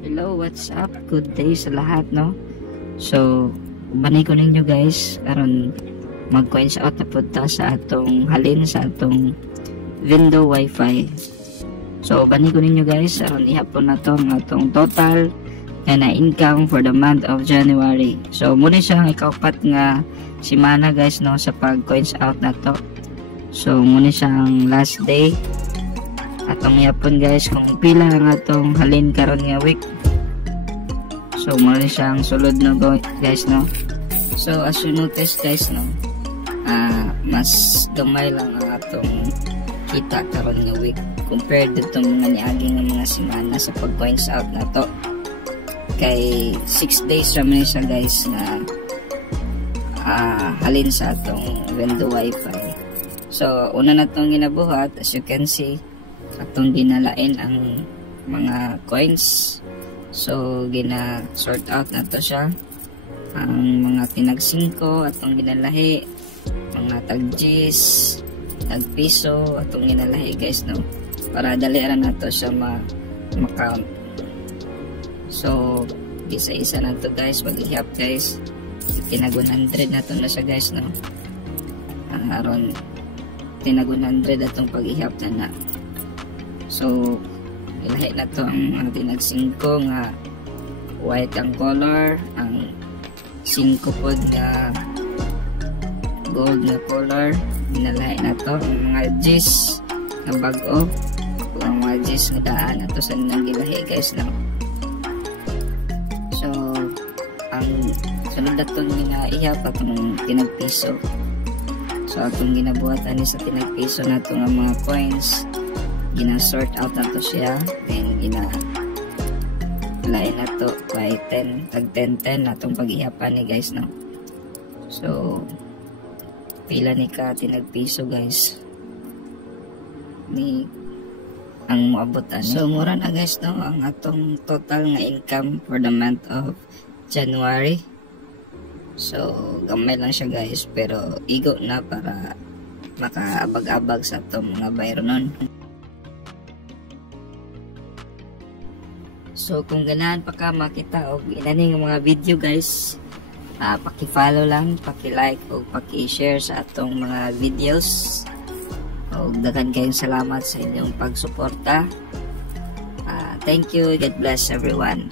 Hello, what's up? Good day sa lahat, no? So, banay ko ninyo guys, karon mag-coins out na punta sa atong halin sa atong window wifi. So, banay ko ninyo guys, karon ihapon na to ang atong total na income for the month of January. So, muna siyang ikaupat nga simana guys, no, sa pag-coins out na to. So, muna siyang last day. Atong yapon guys kung pila ang atong halin karon nga week. So mali siyang sulod no guys, no. So as you notice guys, no, mas gamay lang ang atong kita karon nga week compared dito mga niagi nga mga semana sa pag coins out na to. Kay 6 days raman siya guys na halin sa atong window wifi. So una na tong ginabuhat, as you can see, atong ginalain ang mga coins. So gina-sort out na to siya. Ang mga tinag 5 atong ginalahi, mga tag-10, tag-piso atong ginalahi guys, no, para daliran na to siya ma-count. So isa-isa na to guys, mag-ihap guys. Tinag 100 na to na siya guys, no. Aron tinag 100 atong pag-ihap na. So ilahi na to ang mga tinag 5 nga white ang color, ang 5 pod nga gold na color, ginalahi na to ang mga G's na bag-o, ang mga G's nga daan na to sa nagilahi guys, no. So ang sunod na to ginaihap atong tinagpiso. So atong ginabuhatan ni sa tinagpiso na to nga mga coins, gina-sort out na to siya, then lain na to by 10, tag 10 na tong pag-ihapan ni guys, no. So pila ni ka tinagpiso guys ni ang moabotan. So mura na guys, no, ang atong total nga income for the month of January. So gamay lang siya guys, pero igo na para makaabag-abag sa atong mga bayro nun. So kung ganahan pa ka makita og inaning mga video guys, paki-follow lang, paki-like o paki-share sa atong mga videos. O daghan kayong salamat sa inyong pagsuporta. Thank you. God bless everyone.